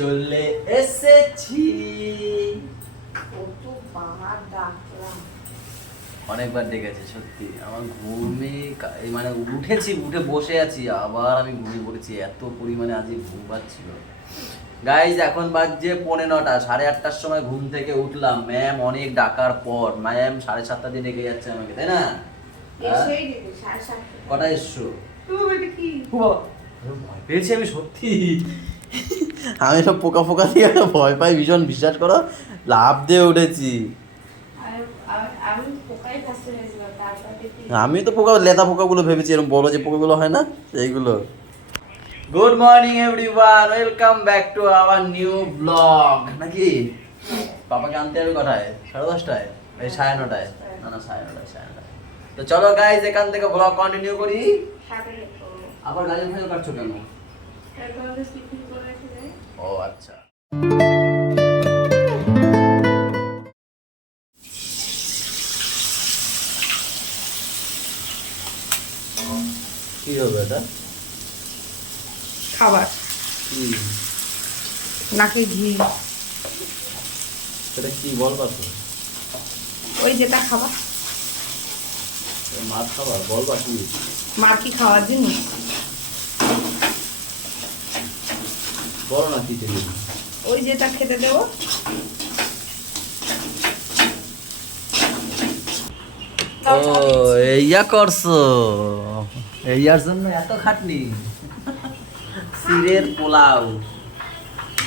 চলে এসেছি। অনেকবার ডেকেছে সত্যি, আমার ঘুমে মানে উঠেছি, উঠে বসে আছি, আবার আমি ঘুমিয়ে পড়েছি, এত পরিমাণে আজ ঘুম পাচ্ছিল। গাইজ এখন বাজছে 9:45, 8:30টার সময় ঘুম থেকে উঠলাম। ম্যাম অনেক ডাকার পর ম্যাম 7:30 দিয়ে ডেকে যাচ্ছে আমাকে, তাই না? কটায় এসছো? ভয় পেয়েছি আমি সত্যি। আমি সব পোকা ফোকা দিয়ে ভয় পাই ভীষণ, বিশ্বাস করো। লাফ দিয়ে উঠেছি। আমি তো পোকা, লেদা পোকাগুলো ভেবেছি, এরকম বড় যে পোকাগুলো হয় না এইগুলো। Good morning everyone, welcome back to our new blog. নাকি পাপাকে আনতে হবে কটায়? 10:30টায়? এই 9:30টায়? না 9:30টায়। তো চলো গাইজ এখান থেকে ব্লগ কন্টিনিউ করি। আবার গাড়ি ভাড়া কাটছো কেন? ও আচ্ছা। কি হবে এটা? খাবার, নাকে ঘি। সেটা কি বল পাচ্ছ? ওই যেটা খাবার। মাছ খাবার বল পাচ্ছি। মা কি খাওয়ার জিনিস? বলো না কি জিনিস। ওই যেটা খেতে দেবো। ও এইয়া করছো, এইয়ার জন্য এত খাটনি। সিরের পোলাও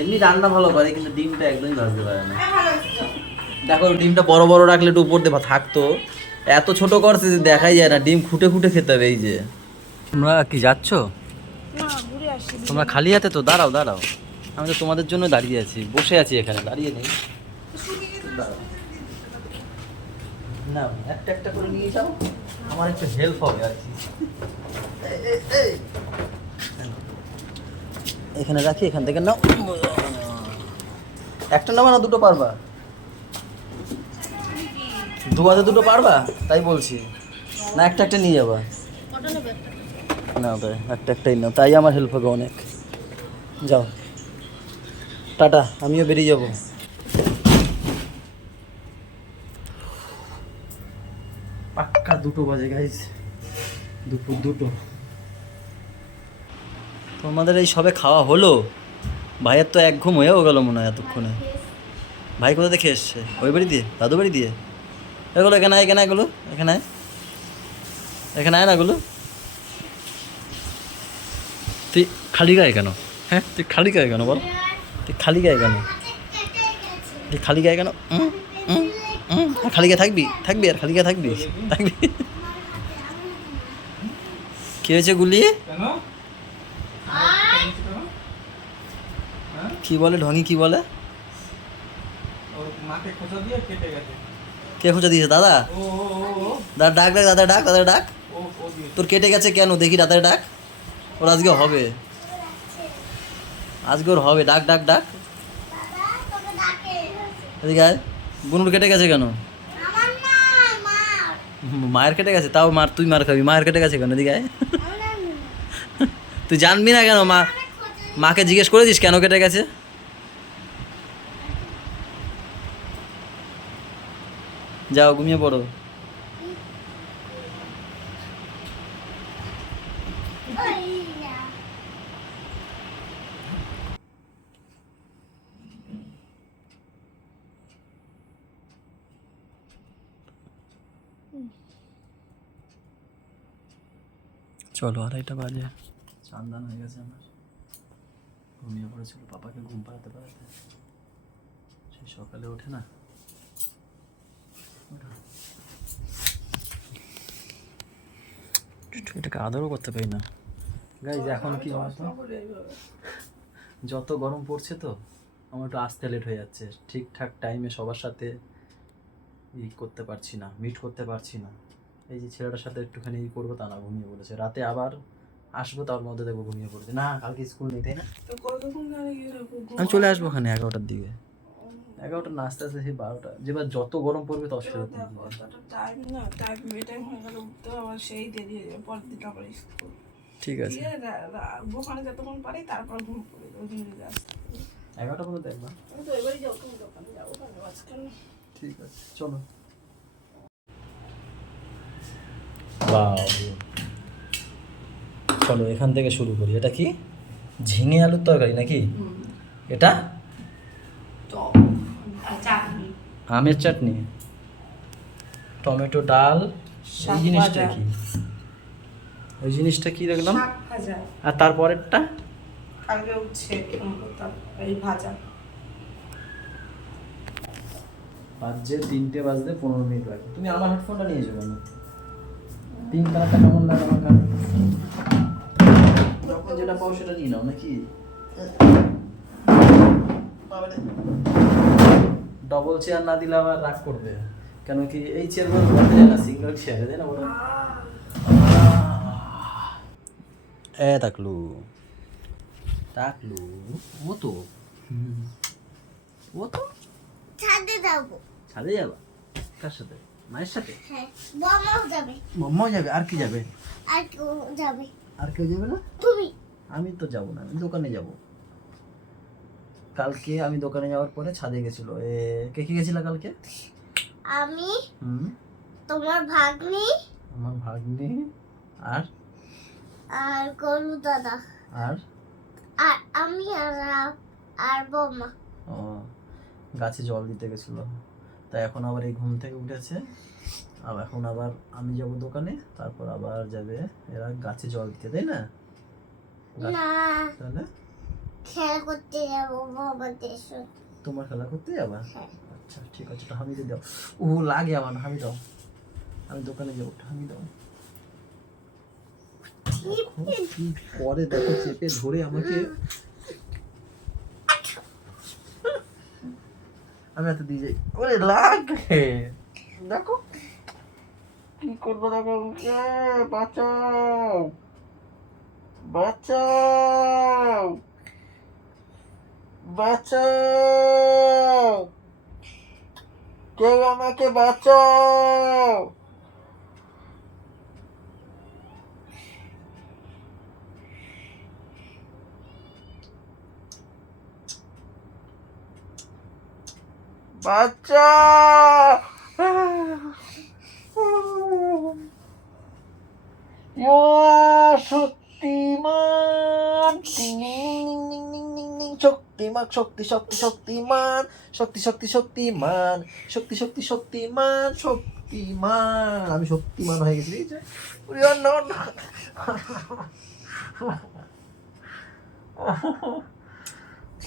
এমনি রান্না ভালো করে, কিন্তু ডিমটা একদমই ভাজতে পারে না। দেখো ডিমটা বড় বড় রাখলে একটু উপর দিয়ে থাকতো, এত ছোট করছে যে দেখাই যায় না। ডিম খুঁটে খুঁটে খেতে হবে। এই যে তোমরা কি যাচ্ছ? তোমরা খালি হাতে তো? দাঁড়াও দাঁড়াও, আমি তো তোমাদের জন্য দাঁড়িয়ে আছি, বসে আছি এখানে, দাঁড়িয়ে নেই। দাঁড়াও না, একটা একটা করে নিয়ে যাও, আমার একটু হেল্প হবে আর কি। এখানে রাখি, এখান থেকে নাও। একটা নেওয়া না দুটো পারবা? দুয়াতে দুটো পারবা তাই বলছি, না একটা একটা নিয়ে যাবা? না তাই একটা একটাই নাও, তাই আমার হেল্প হবে অনেক। যাও টাটা, আমিও বেরিয়ে যাবো। পাক্কা 2টো বাজে গাইজ, দুপুর 2টো। তোমাদের এই সবে খাওয়া হলো? ভাইয়ের তো এক ঘুম হয়েও গেল মনে হয় এতক্ষণে। ভাই কোথা থেকে এসছে? ওই বাড়ি দিয়ে, দাদু বাড়ি দিয়ে? এগুলো এখানে আয়, এখানে এগুলো এখানে আয়, এখানে আয় না এগুলো। তুই খালি গায়ে কেন? হ্যাঁ তুই খালি গায়ে কেন বল? তুই খালি গায়ে কেন? তুই খালি গায়ে কেন? খালি গায়ে থাকবি থাকবি আর খালি গায়ে থাকবি থাকবি। কি হয়েছে গুলি? কি বলে ঢঙি, কি বলে? কে খোঁচা দিয়েছে? দাদা? দাদা ডাক ডাক, দাদা ডাক, দাদা ডাক। তোর কেটে গেছে কেন দেখি, দাদা ডাক। ওর আজকে হবে, আজকে ওর হবে, ডাক ডাক ডাক। এদিকে আয়। বুনুর কেটে গেছে কেন? মায়ের কেটে গেছে? তাও মার, তুই মার খাবি, মায়ের কেটে গেছে কেন? এদিকে আয়। তুই জানবি না কেন? মাকে জিজ্ঞেস করেছিস কেন কেটে গেছে? যাও ঘুমিয়ে পড়ো। চলো 2:30 বাজে, চান্দান হয়ে গেছে আমার। ঘুমিয়ে পড়েছিল, পাপাকে ঘুম পাড়াতে পারাতে সেই সকালে ওঠে না। এটাকে আদরও করতে পারি না গাইজ। এখন কি বলতো, যত গরম পড়ছে তো আমার একটু আসতে লেট হয়ে যাচ্ছে, ঠিকঠাক টাইমে সবার সাথে করতে পারছি না, মিট করতে পারছি না। এই যে ছেলেটার সাথে একটুখানি করবো তা না, ঘুমিয়ে পড়েছে। রাতে আবার আসবো, তার মধ্যে দেখবো ঘুমিয়ে পড়েছে। না কালকে স্কুল নেই তাই না? আমি চলে আসবো ওখানে 11টার দিকে। 11টা না, আস্তে আস্তে সেই 12টা। যেবার যত গরম পড়বে তত ঠিক আছে। 11টা পর্যন্ত দেখবা। আমি তো এবারই যাবো, তুমি দোকানে যাবো কেন মাঝখানে? ঠিক আছে চলো। বাহ, চলো এখান থেকে শুরু করি। এটা কি ঝিঙে আলুর তরকারি নাকি? এটা চপ, চাটনি, আমের চাটনি, টমেটো ডাল। শাক এই জিনিসটা ভাজা। কি? ওই জিনিসটা কি দেখলাম? শাক ভাজা। আর তারপরেরটা কালকে উঠছে এই ভাজা। বাজছে 3টে বাজতে 15 মিনিট বাকি। তুমি আমার হেডফোনটা নিয়েছো কেন? পিঙ্ক কালারটা কেমন লাগে আমার কানে? যখন যেটা পাও সেটা নিয়ে নাও নাকি? ডবল চেয়ার না দিলে আবার রাগ করবে। কেন কি এই চেয়ারগুলো ধরতে যায় না, সিঙ্গেল চেয়ারে, তাই না বলো? তাকলু তাকলু ও তো ও তো ছাদে যাবো। ছাদে যাবা? কার সাথে? মায়ের সাথে? হ্যাঁ, মামাও যাবে। মাম্মাও যাবে? আর কি যাবে? আর কেউ যাবে? আর কেউ যাবে না? তুমি। আমি তো যাবো না, আমি দোকানে যাব। কালকে আমি দোকানে যাওয়ার পরে ছাদে গেছিল। কে কে গেছিল কালকে? আমি, হুম, তোমার ভাগ্নি, আমার ভাগ্নি, আর আর গরু দাদা, আর আর আমি আর বৌমা। ও, গাছে জল দিতে গেছিল। তাই এখন আবার এই ঘুম থেকে উঠেছে। আর এখন আবার আমি যাব দোকানে, তারপর আবার যাবে এরা গাছে জল দিতে, তাই না? না, তাহলে খেলা করতে যাবো বৌমাদের সাথে। তোমার খেলা করতে যাবা? হ্যাঁ। আচ্ছা ঠিক আছে, ওটা হামিদে দাও। ও লাগে আমার, হামি দাও। আমি দোকানে যাবো, ওটা হামি দাও। কি করে দেখো, চেপে ধরে আমাকে। আমি এত দিয়ে যাই, ওরে লাগে দেখো কি করবো, দেখো বাঁচাও বাঁচাও বাঁচাও, কেউ আমাকে বাঁচাও। বাচ্চা শক্তিমান, শক্তিমান, শক্তি শক্তি শক্তিমান, শক্তি শক্তি শক্তিমান, শক্তি শক্তি শক্তিমান, শক্তিমান। আমি শক্তিমান হয়ে গেছি, এই যে। ওরে না, না।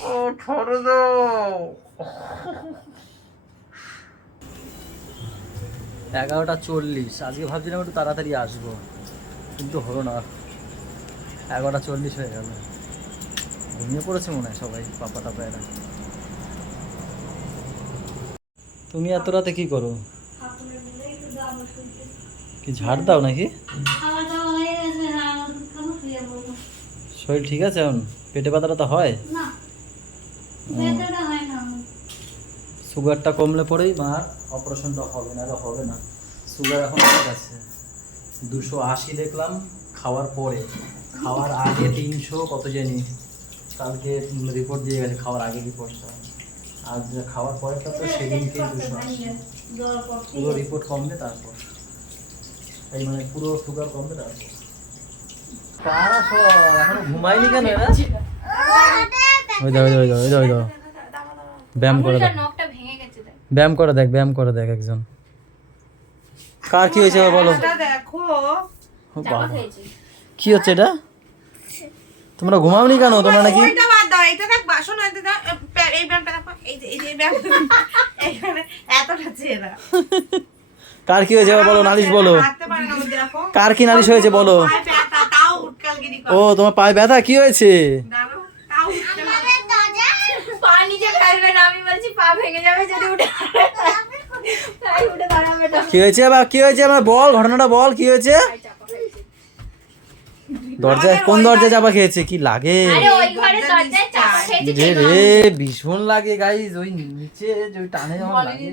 ও ছাড়ে দাও। 11:40। আজকে ভাবছিলাম একটু তাড়াতাড়ি আসবো, কিন্তু হলো না। 11:40 হয়ে গেল। ঘুমিয়ে পড়েছে মনে হয় সবাই, পাপা টাপা এরা। তুমি এত রাতে কি করো? কি ঝাড় দাও নাকি? শরীর ঠিক আছে এখন? পেটে ব্যথাটা তো হয়? সুগারটা কমলে পরেই মার অপারেশনটা হবে, না হবে না। সুগার এখন ঠিক আছে, 280 দেখলাম খাওয়ার পরে। খাওয়ার আগে 300 কত জানি, কালকে রিপোর্ট দিয়ে গেছে খাওয়ার আগে রিপোর্টটা। আর খাওয়ার পরেরটা তো সেদিনকেই 280। পুরো রিপোর্ট কমবে তারপর, এই মানে পুরো সুগার কমবে তারপর। কারা সব এখনো ঘুমায়নি কেন এরা? ওই দাও ওই দাও ওই দাও ওই দাও, ব্যায়াম করে দেখ, ব্যায়াম করে দেখ, ব্যায়াম করে দেখ একজন। কার কি হয়েছে বলো? দেখো ও বাবা, কি হচ্ছে এটা? তোমরা ঘুমাওনি কেন? তোমরা নাকি ওইটা বাদ দাও, এটা দেখ বাসন, এটা দাও, এই ব্যায়ামটা দেখো, এই যে ব্যায়াম, এইখানে এতটা চেহারা। কার কি হয়েছে বলো, নালিশ বলো। হাঁটতে পারে না, ওই দেখো কার কি নালিশ হয়েছে বলো? পায়ে ব্যথা, তাও উঠকালগিরি করে। ও তোমার পায়ে ব্যথা, কি হয়েছে? দাঁড়াও, তাও উঠকালগিরি। পা নিচে ফেলবে না, আমি বলছি পা ভেঙে যাবে যদি উঠে তাই উঠে দাঁড়াবে না। কি হয়েছে বা কি হয়েছে আমার বল, ঘটনাটা বল, কি হয়েছে? দরজায় কোন দরজায় চাপা খেয়েছে? কি লাগে আরে ওই ঘরে দরজায় চাপা খেয়েছে রে কেন? রে, ভীষণ লাগে গাইস। ওই নিচে যে ওই টানে যেমন লাগে।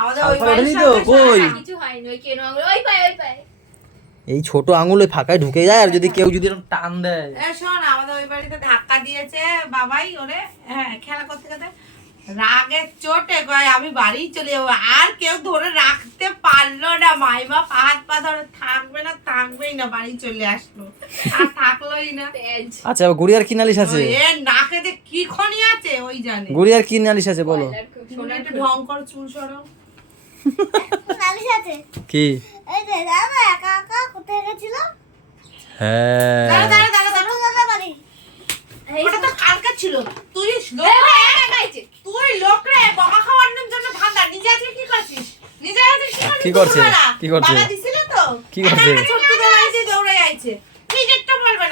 আমাদের ছাল ওই ফাল বাড়ির ওঠেনি তো? সামনে কই? কিছু হয়নি, ওই কেন ওই পায় এই ছোট আঙুলে ফাঁকায় ঢুকে যায়, আর যদি কেউ যদি এরকম টান দেয়। শোন, আমাদের ওই বাড়িতে ধাক্কা দিয়েছে বাবাই ওরে, হ্যাঁ খেলা করতে করতে রাগের চোটে কয় আমি বাড়ি চলে যাবো। আর কেউ ধরে রাখতে পারলো না, মাইমা হাত পা ধরে থাকবেই না, বাড়ি চলে আসলো, আর থাকলোই না। আচ্ছা গুড়িয়ার কি নালিশ আছে? এ নাকে যে কি খনি আছে ওই জানে। গুড়িয়ার কি নালিশ আছে বলো? শোনে একটু ঢং কর, চুল সরো। নালিশ আছে। কি? এই যে দাদা একা একা কোথায় গেছিল? হ্যাঁ দাঁড়া দাঁড়া দাঁড়া দাঁড়া, দাদা বাড়ি। ওটা তো কালকে ছিল। তুই লোকরে বকা খাওয়ানোর জন্য ধান্দা, নিজে আজকে কি করছিস? নিজে আজকে কি করছে? কি করছে? বাবা দিছিল তো? কি করছে? একটা ছোট্ট দেওয়াইছে, দৌড়ে আইছে। নিজেরটা বলবে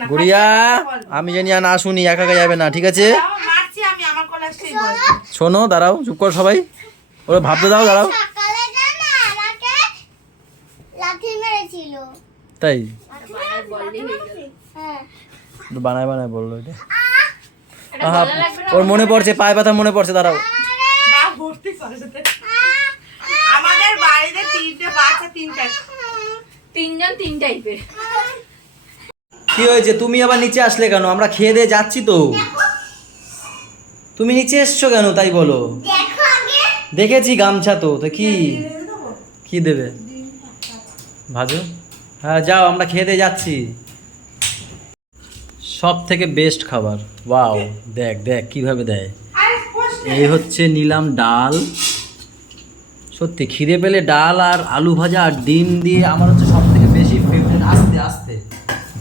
না। গুড়িয়া খালি বলবে। আমি জানি আর না শুনি, একা একা যাবে না, ঠিক আছে? দাও, মারছি আমি, আমার কলে আসছেই বলবে। শোনো, দাঁড়াও, চুপ কর সবাই, ওরা ভাবতে দাও, দাঁড়াও। সকালে জানা আমাকে লাঠি মেরেছিল। তাই হ্যাঁ। বানায় বানায় বললো এটা। আহা, ওর মনে পড়ছে, পায়ে ব্যথা মনে পড়ছে, দাঁড়াও। দাও, ভর্তি করে দে। আমাদের বাড়িতে 3টে বাচ্চা, তিনজন 3 টাইপের। কি হয়েছে? তুমি আবার নিচে আসলে কেন? আমরা খেয়ে দিয়ে যাচ্ছি তো। তুমি নিচে এসছো কেন তাই বলো? দেখো আগে। দেখেছি গামছা তো কি কি দেবে? ভাজো। হ্যাঁ যাও, আমরা খেয়ে দিয়ে যাচ্ছি। সব থেকে বেস্ট খাবার। ওয়াও, দেখ দেখ কিভাবে দেয়। এই হচ্ছে নিলাম ডাল। সত্যি খিদে পেলে ডাল আর আলু ভাজা আর ডিম দিয়ে আমার হচ্ছে সব থেকে বেশি ফেভারিট। আস্তে আস্তে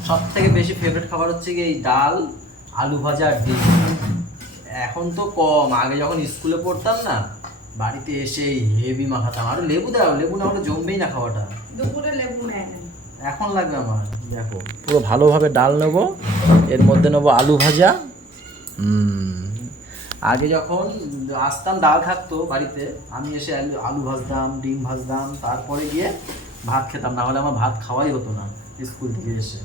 সব থেকে বেশি ফেভারিট খাবার হচ্ছে কি এই ডাল, আলু ভাজা আর ডিম। এখন তো কম, আগে যখন স্কুলে পড়তাম না, বাড়িতে এসে হেভি মাখাতাম। আরো লেবু দাও, লেবু না হলে জমবেই না খাওয়াটা। দুপুরে লেবু নেয় না। এখন লাগবে আমার। দেখো পুরো ভালোভাবে ডাল নেবো, এর মধ্যে নেবো আলু ভাজা। আগে যখন আসতাম ডাল থাকতো বাড়িতে, আমি এসে আলু ভাজতাম, ডিম ভাজতাম, তারপরে গিয়ে ভাত খেতাম, না হলে আমার ভাত খাওয়াই হতো না স্কুল থেকে এসে।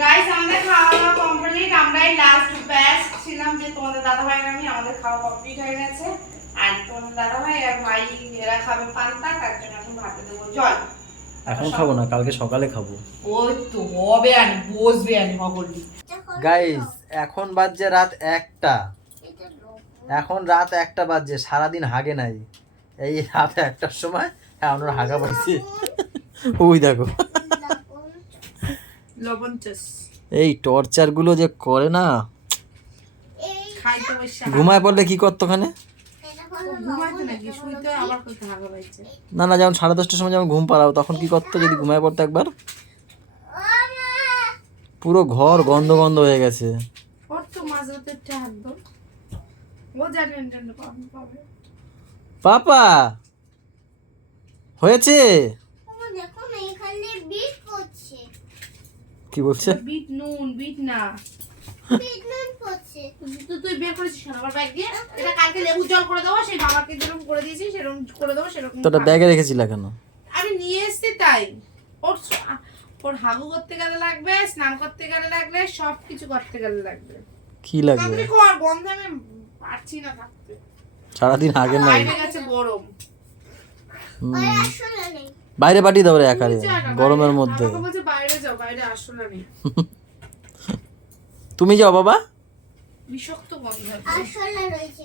গাইস, আমাদের খাওয়া দাওয়া কমপ্লিট। আমরাই লাস্ট ব্যাচ ছিলাম, যে তোমাদের দাদা ভাই আর আমি, আমাদের খাওয়া কমপ্লিট হয়ে গেছে। আর তোমাদের দাদা ভাই আর ভাই এরা খাবে পান্তা, তার জন্য এখন ভাতে দেবো জল। এখন খাবো না, কালকে সকালে খাবো। ওই তো হবে, আর বসবে আর হগলি। গাইস এখন বাজছে রাত 1টা। এখন রাত 1টা বাজছে, সারাদিন হাগে নাই। এই রাত 1টার সময় হ্যাঁ ওনার হাগা পাইছে। ওই দেখো লবণ চাষ এই টর্চার গুলো যে করে না। খাইতে বসে ঘুমায় পড়লে কি করতো ওখানে? ঘুমাইতে নাকি শুইতে আবার করতে হাগা পাইছে। না না, যেমন 10:30টার সময় যেমন ঘুম পাড়াও, তখন কি করতো যদি ঘুমায় পড়তো একবার? পুরো ঘর গন্ধ গন্ধ হয়ে গেছে। ওর তো মাঝরাতে একটা একদম ও জানে ইন্টারনেট পাবে। পাপা হয়েছে? দেখো না এখানে বিট পড়ছে। কি বলছে? বিট না বিট নুন পড়ছে। তুই বের করেছিস কেন আমার ব্যাগ দিয়ে? এটা কালকে লেবু জল করে দেবো, সেই বাবাকে যেরকম করে দিয়েছি সেরকম করে দেবো, সেরকম তোটা ব্যাগে রেখেছিলা কেন? আমি নিয়ে এসেছি তাই। ওর হাগু করতে গেলে লাগবে, স্নান করতে গেলে লাগবে, সব কিছু করতে গেলে লাগবে। কি লাগবে? তাড়াতাড়ি কর, গন্ধে আমি পারছি না থাকতে। সারাদিন হাগে নাই। বাইরে গেছে গরম। ওই আসলে নেই। বাইরে পাঠিয়ে দাও রে একারে বুঝছে না, গরমের বাইরে- মধ্যে। আমাকে বলছে বাইরে যাও, বাইরে আসলে নেই। তুমি যাও বাবা। বিষাক্ত গন্ধ। আসলে রয়েছে।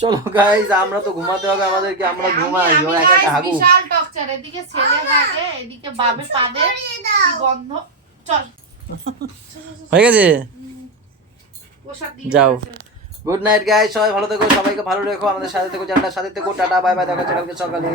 চলো গাইস, আমরা তো ঘুমাতে হবে আমাদেরকে, আমরা ঘুমাই। ও একা একা হাগু। বিশাল টকচার, এদিকে ছেলে হাগে, এদিকে বাবে পাদে, কি গন্ধ। চল হয়ে গেছে? পোশাক দিয়ে যাও। দিয়েছে। গুড নাইট গাইস, সবাই ভালো থেকো, সবাইকে ভালো রেখো, আমাদের সাথে থেকো, চ্যানেলটার সাথে থেকো। টাটা বাই বাই, দেখা হচ্ছে কালকে সকালে।